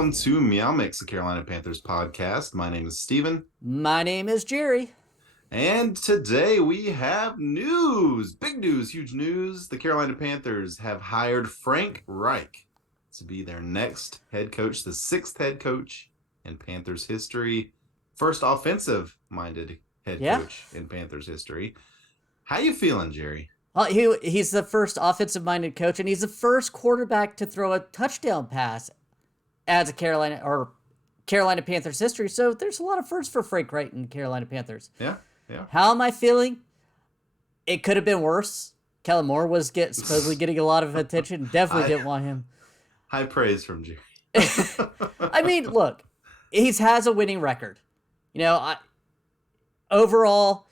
welcome to MeowMix, the Carolina Panthers podcast. My name is Steven. My name is Jerry. And today we have news. Big news, huge news. The Carolina Panthers have hired Frank Reich to be their next head coach, the sixth head coach in Panthers history. First offensive-minded head coach in Panthers history. How you feeling, Jerry? Well, he's the first offensive-minded coach, and he's the first quarterback to throw a touchdown pass as a Carolina Panthers history. So there's a lot of firsts for Frank Reich and Carolina Panthers. Yeah. How am I feeling? It could have been worse. Kellen Moore was supposedly getting a lot of attention. Definitely didn't want him. High praise from Jerry. I mean, look, he has a winning record. Overall,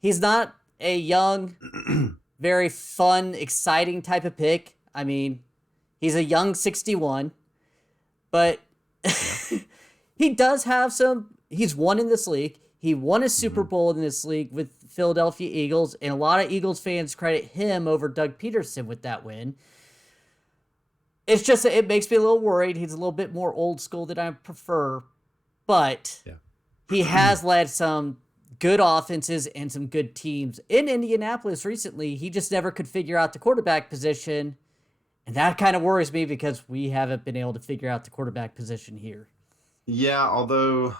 he's not a young, very fun, exciting type of pick. I mean, he's a young 61, but he does have he's won in this league. He won a Super Bowl in this league with Philadelphia Eagles, and a lot of Eagles fans credit him over Doug Peterson with that win. It's just that it makes me a little worried. He's a little bit more old school than I prefer, but he has led some good offenses and some good teams. In Indianapolis recently, he just never could figure out the quarterback position, and that kind of worries me because we haven't been able to figure out the quarterback position here. Yeah, although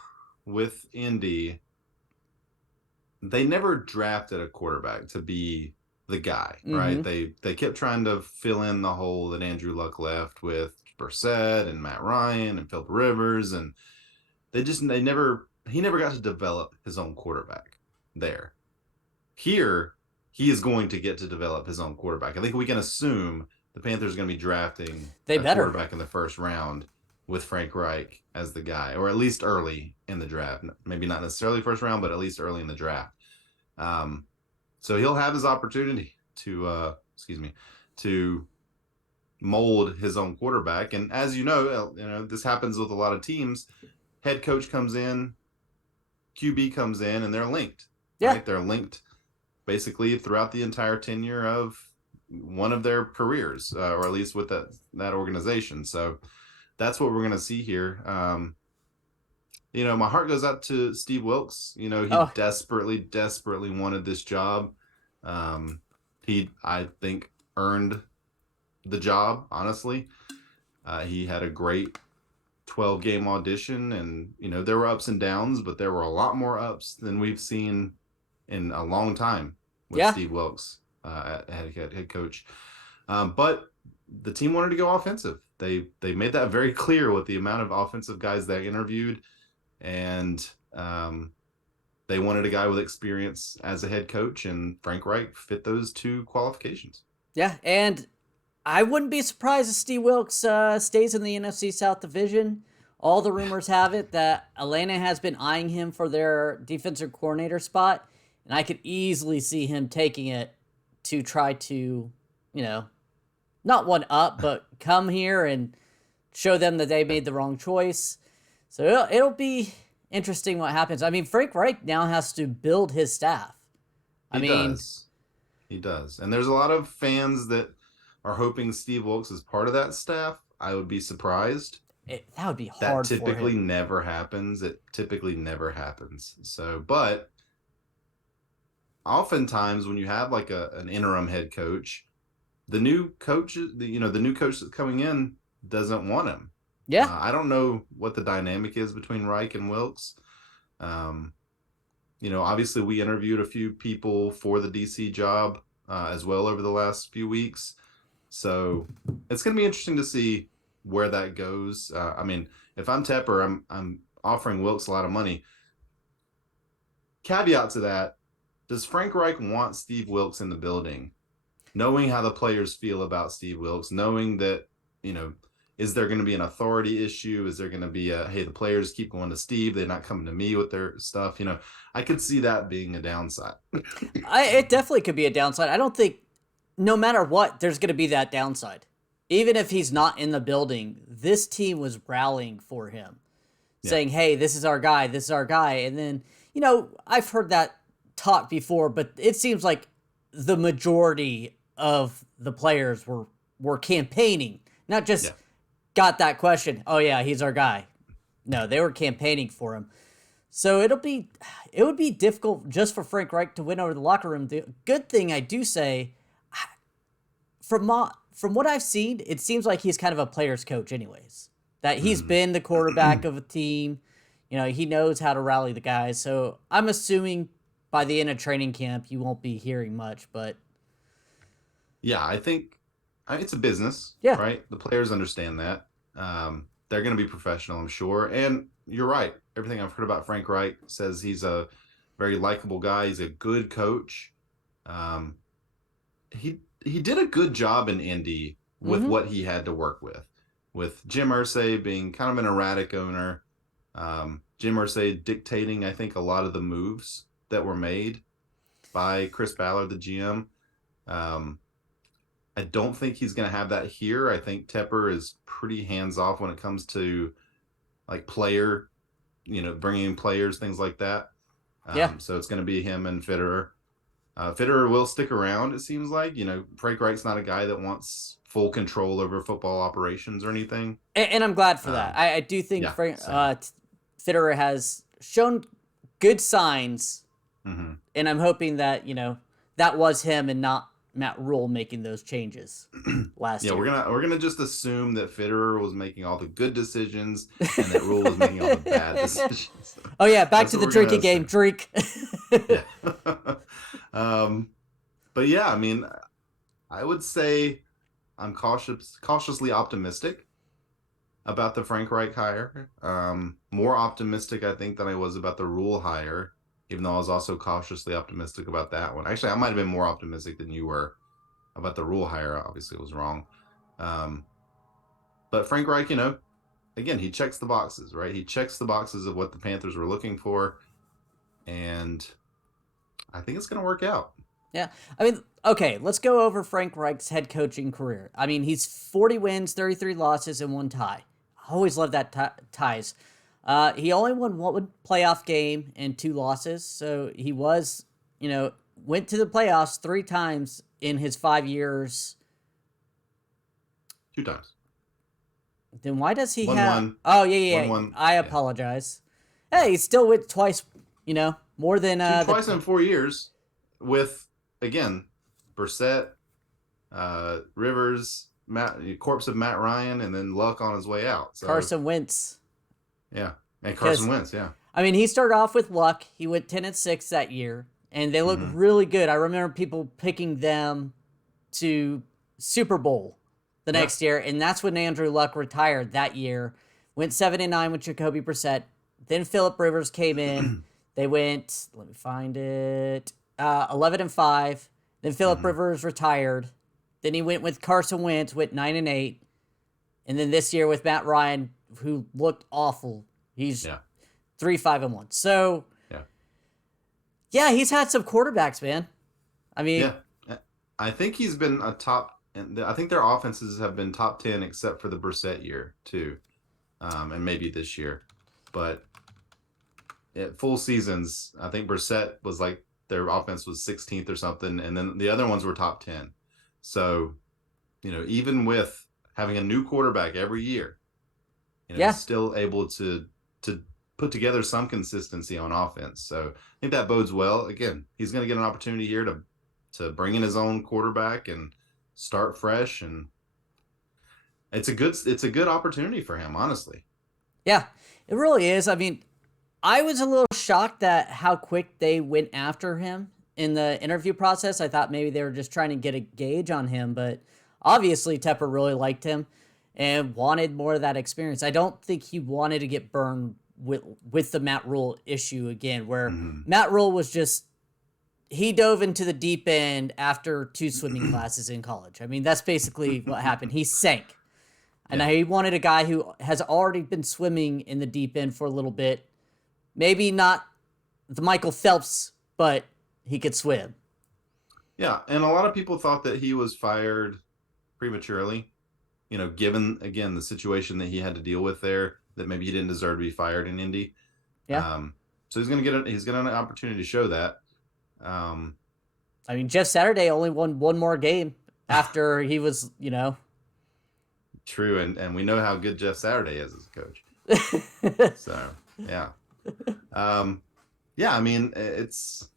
with Indy, they never drafted a quarterback to be the guy, right? They kept trying to fill in the hole that Andrew Luck left with Brissett and Matt Ryan and Philip Rivers, and he never got to develop his own quarterback there. Here, he is going to get to develop his own quarterback. I think we can assume the Panthers are going to be drafting a quarterback in the first round with Frank Reich as the guy, or at least early in the draft. Maybe not necessarily first round, but at least early in the draft. So he'll have his opportunity to mold his own quarterback. And as you know, this happens with a lot of teams. Head coach comes in, QB comes in, and they're linked. Yeah. Right? They're linked basically throughout the entire tenure of one of their careers, or at least with that organization. So that's what we're going to see here. My heart goes out to Steve Wilks. He desperately wanted this job. He, I think, earned the job, honestly. He had a great 12-game audition, and, there were ups and downs, but there were a lot more ups than we've seen in a long time with Steve Wilks, head coach. But the team wanted to go offensive. They made that very clear with the amount of offensive guys they interviewed, and they wanted a guy with experience as a head coach, and Frank Reich fit those two qualifications. Yeah, and I wouldn't be surprised if Steve Wilks stays in the NFC South Division. All the rumors have it that Atlanta has been eyeing him for their defensive coordinator spot, and I could easily see him taking it to try to, not one up, but come here and show them that they made the wrong choice. So it'll be interesting what happens. I mean, Frank Reich now has to build his staff. He does. And there's a lot of fans that are hoping Steve Wilks is part of that staff. I would be surprised. That would be hard. That typically never happens. It typically never happens. So, but oftentimes when you have like an interim head coach, the new coach that's coming in doesn't want him. Yeah. I don't know what the dynamic is between Reich and Wilks. Obviously we interviewed a few people for the DC job as well over the last few weeks. So it's going to be interesting to see where that goes. If I'm Tepper, I'm offering Wilks a lot of money. Caveat to that, does Frank Reich want Steve Wilks in the building? Knowing how the players feel about Steve Wilks, knowing that, is there going to be an authority issue? Is there going to be hey, the players keep going to Steve, they're not coming to me with their stuff? I could see that being a downside. It definitely could be a downside. I don't think, no matter what, there's going to be that downside. Even if he's not in the building, this team was rallying for him, saying, hey, this is our guy, this is our guy. And then, I've heard that talk before, but it seems like the majority of the players were campaigning, not just got that question. Oh yeah, he's our guy. No, they were campaigning for him. So it would be difficult just for Frank Reich to win over the locker room. The good thing I do say, from what I've seen, it seems like he's kind of a player's coach, anyways. That he's Mhm. been the quarterback of a team. He knows how to rally the guys. So I'm assuming by the end of training camp, you won't be hearing much. But Yeah, it's a business, yeah, right? The players understand that. They're going to be professional, I'm sure. And you're right. Everything I've heard about Frank Reich says he's a very likable guy. He's a good coach. Um, he did a good job in Indy with mm-hmm. what he had to work with Jim Irsay being kind of an erratic owner. Jim Irsay dictating, I think, a lot of the moves that were made by Chris Ballard, the GM. Um, I don't think he's going to have that here. I think Tepper is pretty hands off when it comes to like bringing in players, things like that. Yeah. So it's going to be him and Fitterer. Fitterer will stick around, it seems like. Frank Reich's not a guy that wants full control over football operations or anything. And I'm glad for that. I do think Yeah, same. Fitterer has shown good signs, Mm-hmm. and I'm hoping that that was him and not Matt Rule making those changes last Yeah, year. we're gonna just assume that Fitterer was making all the good decisions and that Rule was making all the bad decisions. Oh yeah, back That's to what the we're gonna drinking game. assume. Drink. Yeah. um, but yeah, I mean, I would say I'm cautiously optimistic about the Frank Reich hire. More optimistic, I think, than I was about the Rule hire, even though I was also cautiously optimistic about that one. Actually, I might have been more optimistic than you were about the Rule hire. Obviously, it was wrong. Um, but Frank Reich, again, he checks the boxes, right? He checks the boxes of what the Panthers were looking for, and I think it's going to work out. Yeah. I mean, okay, let's go over Frank Reich's head coaching career. I mean, he's 40 wins, 33 losses, and 1 tie. I always love that ties. He only won one playoff game and 2 losses. So he went to the playoffs 3 times in his 5 years. 2 times. Then why does he One have. one. Oh, yeah, One yeah. one. I Yeah. apologize. Hey, he still went twice, more than Twice in 4 years with, again, Brissett, Rivers, corpse of Matt Ryan, and then Luck on his way out. So Carson Wentz. yeah, and Carson Wentz. Yeah. I mean, he started off with luck. He went 10-6 that year, and they looked Mm-hmm. really good. I remember people picking them to Super Bowl the Yeah. next year, and that's when Andrew Luck retired that year. Went 7-9 with Jacoby Brissett. Then Phillip Rivers came in. They went, let me find it, 11-5. Then Phillip Mm-hmm. Rivers retired. Then he went with Carson Wentz, went 9-8, and then this year with Matt Ryan, who looked awful. He's Yeah. 3-5-1. So Yeah. yeah, he's had some quarterbacks, man. I mean, Yeah. I think he's been a top, and I think their offenses have been top 10 except for the Brissett year too, and maybe this year, but at full seasons, I think Brissett was like their offense was 16th or something, and then the other ones were top 10. So, even with having a new quarterback every year, yeah, he's still able to put together some consistency on offense. So I think that bodes well. Again, he's going to get an opportunity here to bring in his own quarterback and start fresh, and it's a good opportunity for him, honestly. yeah, it really is. I mean, I was a little shocked at how quick they went after him in the interview process. I thought maybe they were just trying to get a gauge on him, but obviously Tepper really liked him and wanted more of that experience. I don't think he wanted to get burned with the Matt Rule issue again, where Mm-hmm. Matt Rule was just he dove into the deep end after 2 swimming classes in college. I mean, that's basically what happened. He sank. And Yeah. he wanted a guy who has already been swimming in the deep end for a little bit. Maybe not the Michael Phelps, but he could swim. Yeah, and a lot of people thought that he was fired prematurely, given again the situation that he had to deal with there, that maybe he didn't deserve to be fired in Indy. Yeah. So he's going to get an opportunity to show that. I mean, Jeff Saturday only won one more game after he was, True, and we know how good Jeff Saturday is as a coach. So yeah, um, yeah. I mean, it's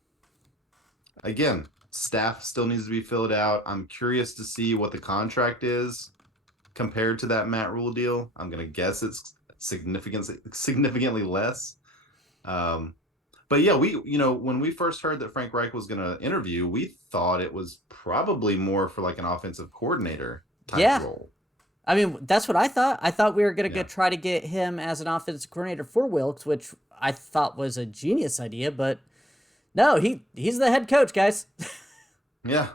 again, staff still needs to be filled out. I'm curious to see what the contract is compared to that Matt Rule deal. I'm gonna guess it's significantly less. Um, but yeah, when we first heard that Frank Reich was gonna interview, we thought it was probably more for like an offensive coordinator type Yeah. role. I mean, that's what I thought. I thought we were going to Yeah. try to get him as an offensive coordinator for Wilkes, which I thought was a genius idea, but no, he's the head coach, guys. Yeah.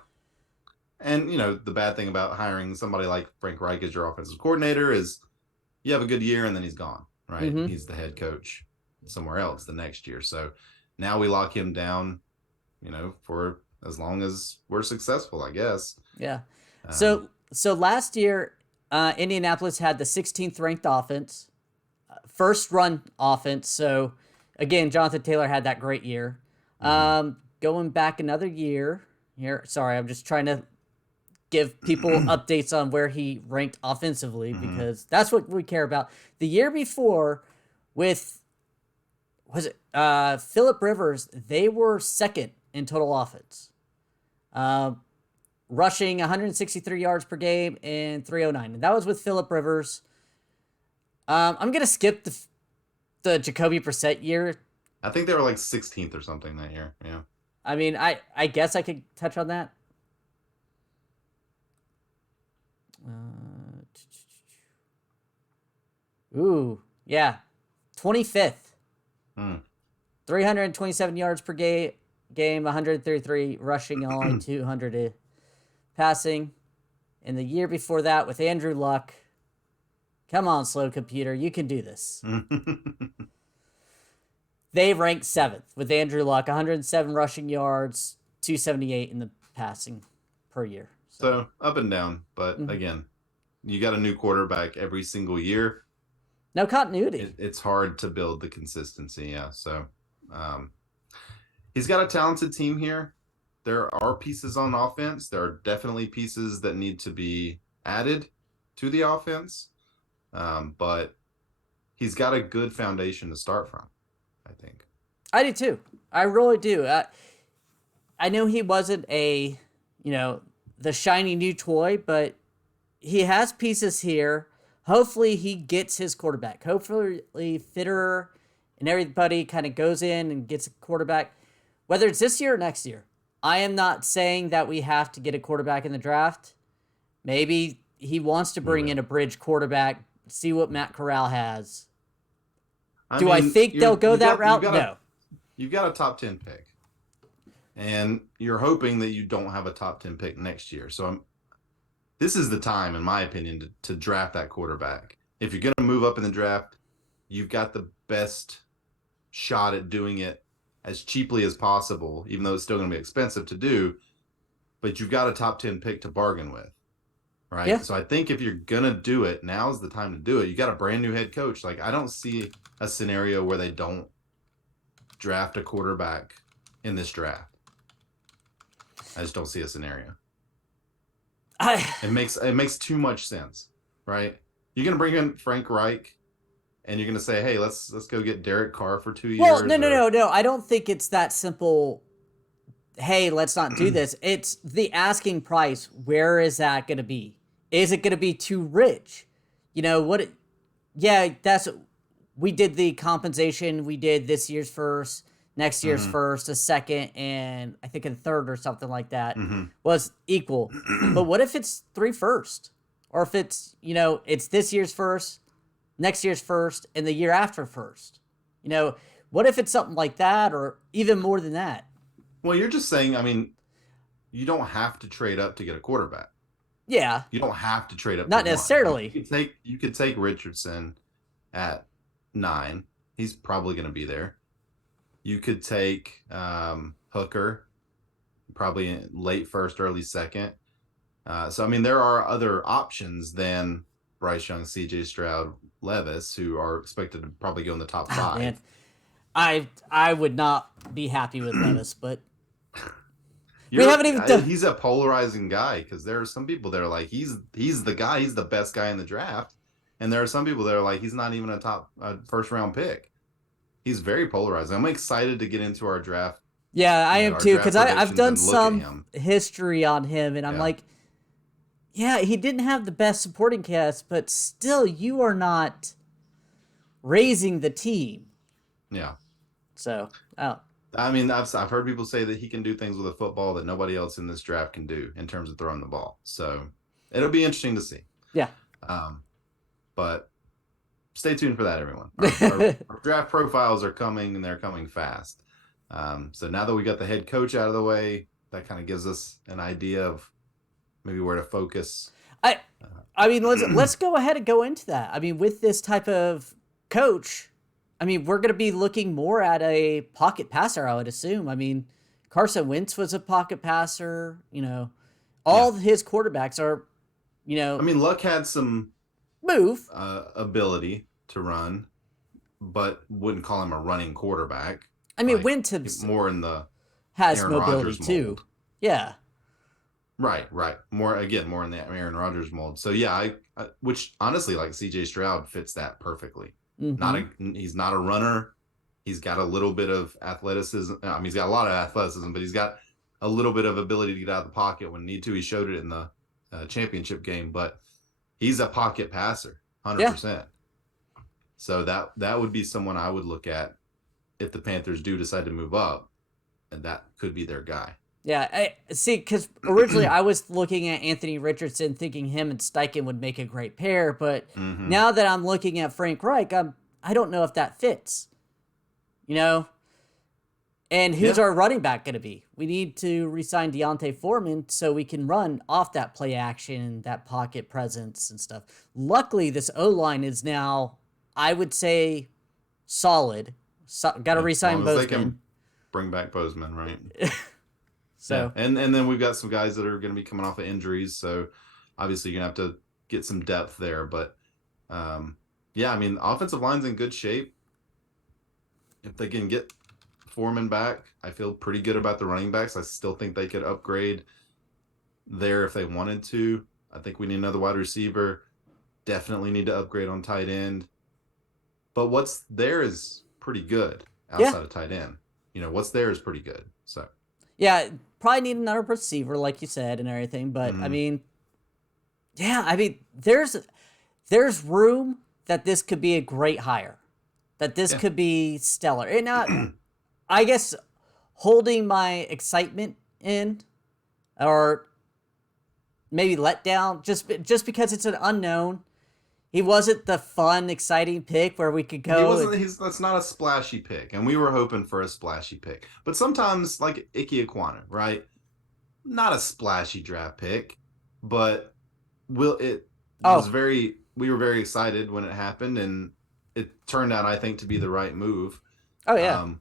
And the bad thing about hiring somebody like Frank Reich as your offensive coordinator is you have a good year and then he's gone, right? Mm-hmm. He's the head coach somewhere else the next year. So now we lock him down, for as long as we're successful, I guess. Yeah. Um, So last year, Indianapolis had the 16th ranked offense, first run offense. So again, Jonathan Taylor had that great year. Going back another year here. Sorry, I'm just trying to give people updates on where he ranked offensively because that's what we care about. The year before, with was it Phillip Rivers, they were second in total offense, rushing 163 yards per game and 309, and that was with Phillip Rivers. I'm gonna skip the Jacoby Brissett year. I think they were like 16th or something that year. Yeah. I mean, I guess I could touch on that. Ooh, yeah, 25th. 327 yards per game, 133 rushing, only 200 passing. And the year before that with Andrew Luck. Come on, slow computer, you can do this. They ranked 7th with Andrew Luck, 107 rushing yards, 278 in the passing per year. So up and down, but again, you got a new quarterback every single year. No continuity. It's hard to build the consistency. Yeah. So he's got a talented team here. There are pieces on offense. There are definitely pieces that need to be added to the offense. But he's got a good foundation to start from, I think. I do too. I really do. I know he wasn't the shiny new toy, but he has pieces here. Hopefully he gets his quarterback. Hopefully Fitterer and everybody kind of goes in and gets a quarterback, whether it's this year or next year. I am not saying that we have to get a quarterback in the draft. Maybe he wants to bring in a bridge quarterback, see what Matt Corral has. I think they'll go that route? No. You've got a top 10 pick. And you're hoping that you don't have a top 10 pick next year. So this is the time, in my opinion, to draft that quarterback. If you're going to move up in the draft, you've got the best shot at doing it as cheaply as possible, even though it's still going to be expensive to do. But you've got a top 10 pick to bargain with, right? Yeah. So I think if you're going to do it, now's the time to do it. You got a brand new head coach. Like, I don't see a scenario where they don't draft a quarterback in this draft. I just don't see a scenario. It makes too much sense, right? You're gonna bring in Frank Reich, and you're gonna say, "Hey, let's go get Derek Carr for 2 years." Well, no. I don't think it's that simple. Hey, let's not do this. It's the asking price. Where is that gonna be? Is it gonna be too rich? What? Yeah, we did the compensation. We did this year's first, next year's first, a second, and I think a third or something like that was equal. But what if it's 3 first? Or if it's, it's this year's first, next year's first, and the year after first? What if it's something like that or even more than that? Well, you're just saying, I mean, you don't have to trade up to get a quarterback. Yeah. You don't have to trade up. Not necessarily. You could take Richardson at 9. He's probably going to be there. You could take Hooker, probably in late first, early second. So, I mean, there are other options than Bryce Young, C.J. Stroud, Levis, who are expected to probably go in the top 5. Man. I would not be happy with Levis, but We haven't even done. He's a polarizing guy because there are some people that are like he's the guy, he's the best guy in the draft, and there are some people that are like he's not even a top first round pick. He's very polarizing. I'm excited to get into our draft. Yeah, I am Our too, draft because I've predictions done and look at some him. history on him, and I'm Yeah. like, yeah, he didn't have the best supporting cast, but still, you are not raising the team. Yeah. So, oh. I mean, I've heard people say that he can do things with a football that nobody else in this draft can do in terms of throwing the ball. So it'll be interesting to see. Yeah. But stay tuned for that, everyone. Our draft profiles are coming, and they're coming fast. So now that we got the head coach out of the way, that kind of gives us an idea of maybe where to focus. I mean, let's go ahead and go into that. I mean, with this type of coach, I mean, we're going to be looking more at a pocket passer, I would assume. I mean, Carson Wentz was a pocket passer. You know, all of his quarterbacks are, you know. I mean, Luck had some move ability to run, but wouldn't call him a running quarterback. I mean, Wentz more in the has Aaron mobility Rodgers too. mold. Yeah. Right. More in the Aaron Rodgers mold. So yeah, which honestly, like CJ Stroud fits that perfectly. Mm-hmm. He's not a runner. He's got a little bit of athleticism. I mean, he's got a lot of athleticism, but he's got a little bit of ability to get out of the pocket when need to. He showed it in the championship game, but he's a pocket passer, 100%. Yeah. So that would be someone I would look at if the Panthers do decide to move up, and that could be their guy. Yeah, I see, because originally I was looking at Anthony Richardson thinking him and Steichen would make a great pair, but now that I'm looking at Frank Reich, I don't know if that fits. You know? And who's our running back going to be? We need to re-sign Deontay Foreman so we can run off that play action, that pocket presence and stuff. Luckily, this O-line is now, I would say, solid. Got to re-sign Bozeman. They can bring back Bozeman, right? So and then we've got some guys that are going to be coming off of injuries, so obviously you're going to have to get some depth there. But yeah, I mean, the offensive line's in good shape. If they can get Foreman back, I feel pretty good about the running backs. I still think they could upgrade there if they wanted to. I think we need another wide receiver. Definitely need to upgrade on tight end. But what's there is pretty good outside of tight end. You know, what's there is pretty good. So yeah, probably need another receiver, like you said, and everything. But I mean, yeah, I mean, there's room that this could be a great hire, that this could be stellar. And now, I guess holding my excitement in, or maybe let down, just because it's an unknown. He wasn't the fun, exciting pick where we could go. That's not a splashy pick, and we were hoping for a splashy pick. But sometimes, like Ike Ekwonu, right? Not a splashy draft pick, but we were very excited when it happened, and it turned out, I think, to be the right move. Oh yeah. Of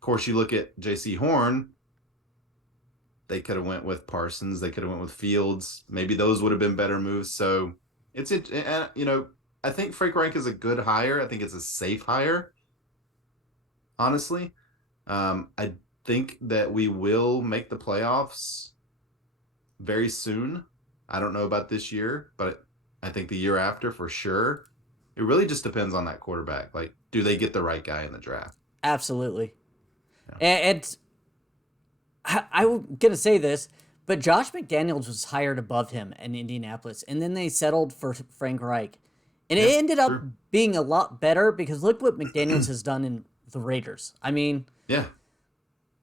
course, you look at J.C. Horn. They could have went with Parsons. They could have went with Fields. Maybe those would have been better moves. So. You know, I think Frank Reich is a good hire. I think it's a safe hire. Honestly, I think that we will make the playoffs very soon. I don't know about this year, but I think the year after for sure. It really just depends on that quarterback. Like, do they get the right guy in the draft? Absolutely. Yeah. And I'm gonna say this. But Josh McDaniels was hired above him in Indianapolis, and then they settled for Frank Reich. And it ended up being a lot better because look what McDaniels has done in the Raiders. I mean... Yeah.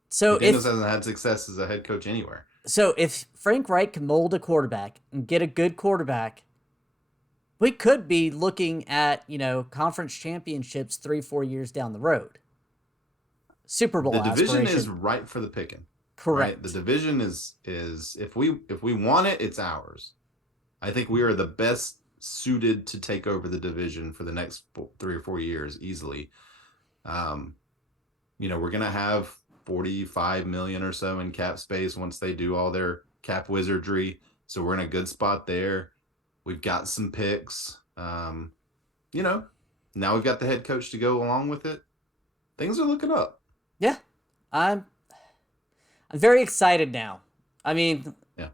So McDaniels hasn't had success as a head coach anywhere. So if Frank Reich can mold a quarterback and get a good quarterback, we could be looking at, you know, conference championships 3-4 years down the road. Super Bowl aspiration. The division is ripe for the picking. Correct. Right? The division is if we want it, it's ours. I think we are the best suited to take over the division for the next 3 or 4 years easily. You know, we're gonna have 45 million or so in cap space once they do all their cap wizardry. So we're in a good spot there. We've got some picks. You know, now we've got the head coach to go along with it. Things are looking up. Yeah, I'm very excited now. I mean, Yeah.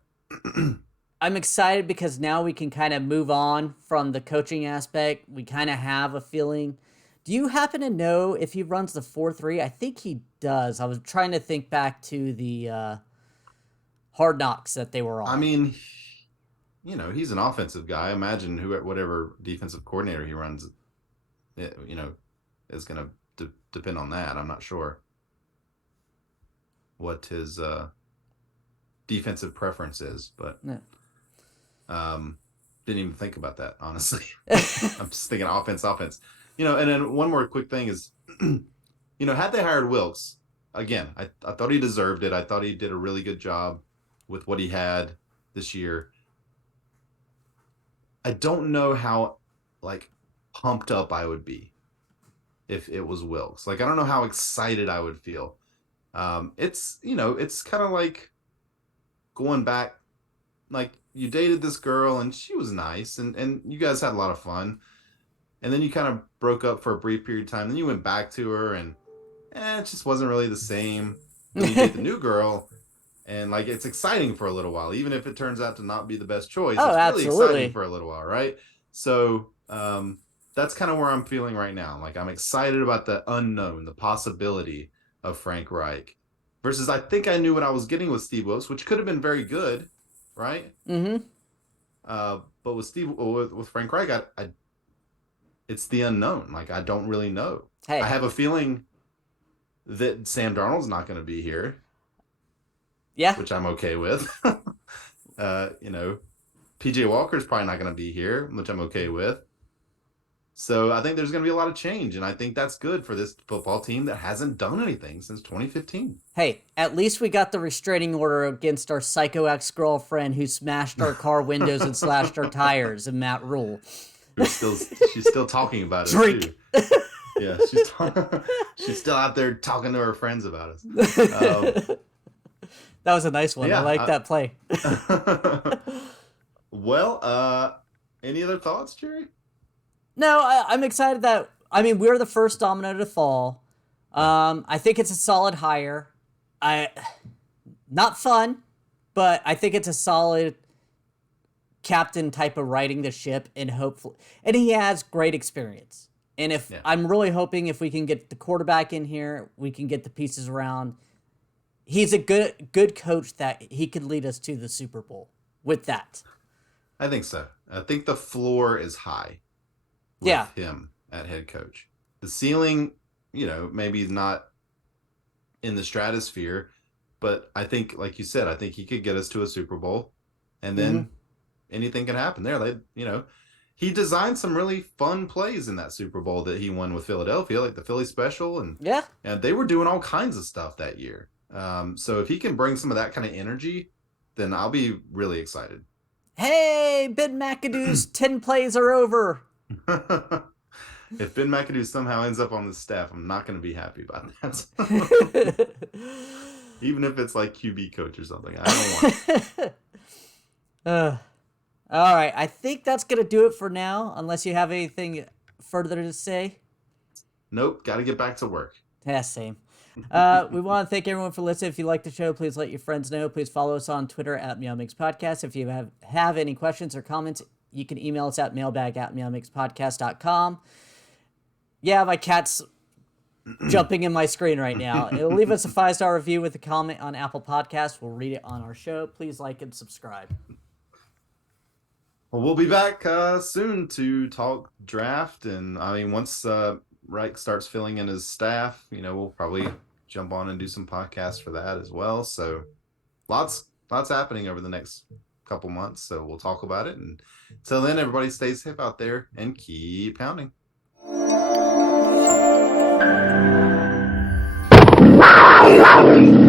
I'm excited because now we can kind of move on from the coaching aspect. We kind of have a feeling. Do you happen to know if he runs the 4-3? I think he does. I was trying to think back to the Hard Knocks that they were I on. mean, he's an offensive guy. Imagine whatever defensive coordinator he runs, is going to depend on that. I'm not sure what his defensive preference is, but Yeah. didn't even think about that, honestly. I'm just thinking offense. And then one more quick thing is, had they hired Wilkes, again, I thought he deserved it. I thought he did a really good job with what he had this year. I don't know how, pumped up I would be if it was Wilkes. I don't know how excited I would feel. It's kind of like going back, you dated this girl and she was nice and you guys had a lot of fun. And then you kind of broke up for a brief period of time. Then you went back to her and it just wasn't really the same. Then you date the new girl and it's exciting for a little while, even if it turns out to not be the best choice. Oh, it's really absolutely. exciting for a little while, right? So that's kind of where I'm feeling right now. I'm excited about the unknown, the possibility of Frank Reich versus I think I knew what I was getting with Steve Wilkes, which could have been very good, right? Mm-hmm. But with Frank Reich, I it's the unknown. I don't really know. Hey. I have a feeling that Sam Darnold's not going to be here. Yeah. Which I'm okay with. PJ Walker's probably not going to be here, which I'm okay with. So I think there's going to be a lot of change, and I think that's good for this football team that hasn't done anything since 2015. Hey, at least we got the restraining order against our psycho ex-girlfriend who smashed our car windows and slashed our tires, and Matt Rule. She's still talking about us too. Yeah, she's still out there talking to her friends about us. That was a nice one. Yeah, I like that play. Well, any other thoughts, Jerry? No, I'm excited that we're the first domino to fall. I think it's a solid hire. Not fun, but I think it's a solid captain type of riding the ship, and hopefully, and he has great experience. And I'm really hoping if we can get the quarterback in here, we can get the pieces around. He's a good coach that he could lead us to the Super Bowl with that. I think so. I think the floor is high with him at head coach. The ceiling, maybe he's not in the stratosphere, but I think, like you said, I think he could get us to a Super Bowl, and then anything can happen there. He designed some really fun plays in that Super Bowl that he won with Philadelphia, like the Philly special, and they were doing all kinds of stuff that year. So if he can bring some of that kind of energy, then I'll be really excited. Hey, Ben McAdoo's 10 plays are over. If Ben McAdoo somehow ends up on the staff, I'm not going to be happy about that. Even if it's like QB coach or something. I don't want it. All right. I think that's going to do it for now, unless you have anything further to say. Nope. Got to get back to work. Yeah, same. We want to thank everyone for listening. If you like the show, please let your friends know. Please follow us on Twitter at MeowMix Podcast. If you have any questions or comments, you can email us at mailbag@meowmixpodcast.com. Yeah, my cat's jumping in my screen right now. It'll leave us a 5-star review with a comment on Apple Podcasts. We'll read it on our show. Please like and subscribe. Well, we'll be back soon to talk draft. And once Reich starts filling in his staff, we'll probably jump on and do some podcasts for that as well. So lots happening over the next couple months. So we'll talk about it. And until then, everybody stay safe out there and keep pounding. Wow.